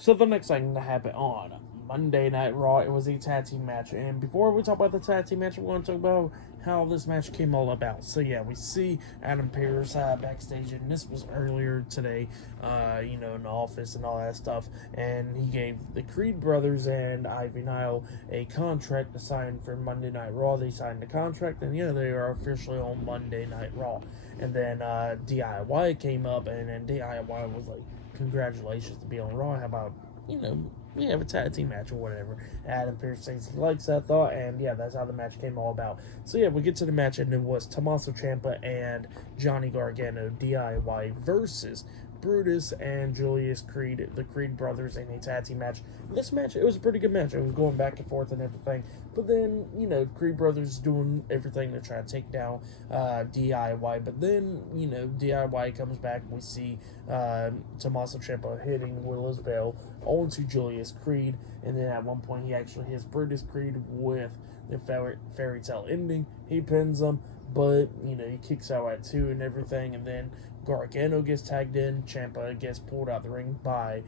So the next thing that happened on Monday Night Raw, it was a tag team match. And before we talk about the tag team match, we're going to talk about how this match came all about. So yeah, we see Adam Pearce backstage, and this was earlier today, in the office and all that stuff. And he gave the Creed brothers and Ivy Nile a contract to sign for Monday Night Raw. They signed the contract, and yeah, they are officially on Monday Night Raw. And then DIY came up, and then DIY was like, congratulations to be on Raw. How about, we have a tag team match or whatever. Adam Pearce thinks he likes that thought, and yeah, that's how the match came all about. So yeah, we get to the match, and it was Tommaso Ciampa and Johnny Gargano, DIY, versus Brutus and Julius Creed, the Creed brothers, in a tag team match. This match, it was a pretty good match. It was going back and forth and everything. But then, Creed brothers doing everything to try to take down DIY. But then, DIY comes back. We see Tommaso Ciampa hitting Willow's Bell onto Julius Creed. And then at one point, he actually hits Brutus Creed with the fairy tale ending. He pins him. But, he kicks out at 2 and everything. And then Gargano gets tagged in. Ciampa gets pulled out the ring by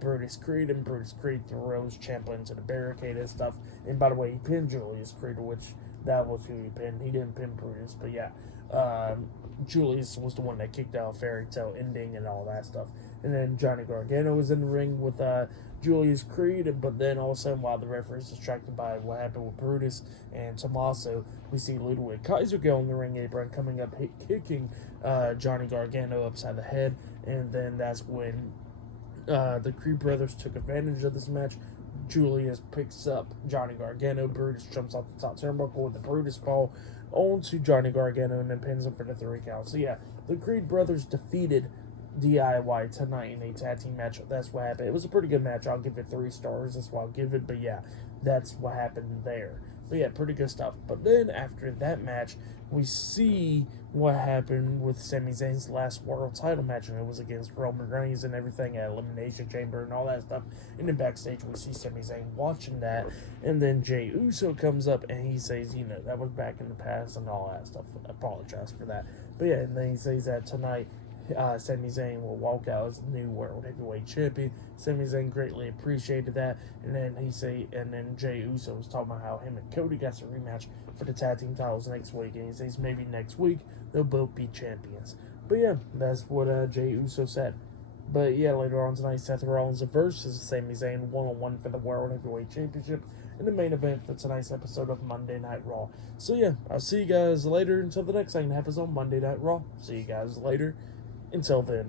Brutus Creed. And Brutus Creed throws Ciampa into the barricade and stuff. And by the way, he pinned Julius Creed, which that was who he pinned. He didn't pin Brutus. But yeah, Julius was the one that kicked out Fairy Tale ending and all that stuff. And then Johnny Gargano was in the ring with Julius Creed, but then all of a sudden, while the referee is distracted by what happened with Brutus and Tommaso, we see Ludwig Kaiser go on the ring apron, coming up, kicking Johnny Gargano upside the head, and then that's when the Creed brothers took advantage of this match. Julius picks up Johnny Gargano. Brutus jumps off the top turnbuckle with the Brutus ball onto Johnny Gargano and then pins him for the 3 count. So yeah, the Creed brothers defeated DIY tonight in a tag team match. That's what happened. It was a pretty good match. I'll give it 3 stars. That's what I'll give it. But yeah, that's what happened there. But yeah, pretty good stuff. But then after that match, we see what happened with Sami Zayn's last world title match, and it was against Roman Reigns and everything at Elimination Chamber and all that stuff. And then backstage, we see Sami Zayn watching that, and then Jey Uso comes up and he says, that was back in the past and all that stuff. I apologize for that. But yeah, and then he says that tonight, Sami Zayn will walk out as the new World Heavyweight Champion. Sami Zayn greatly appreciated that, and then Jey Uso was talking about how him and Cody got a rematch for the tag team titles next week, and he says maybe next week they'll both be champions. But yeah, that's what Jey Uso said. But yeah, later on tonight, Seth Rollins versus Sami Zayn 1-on-1 for the World Heavyweight Championship in the main event for tonight's episode of Monday Night Raw. So yeah, I'll see you guys later until the next thing that happens on Monday Night Raw. See you guys later. Until then.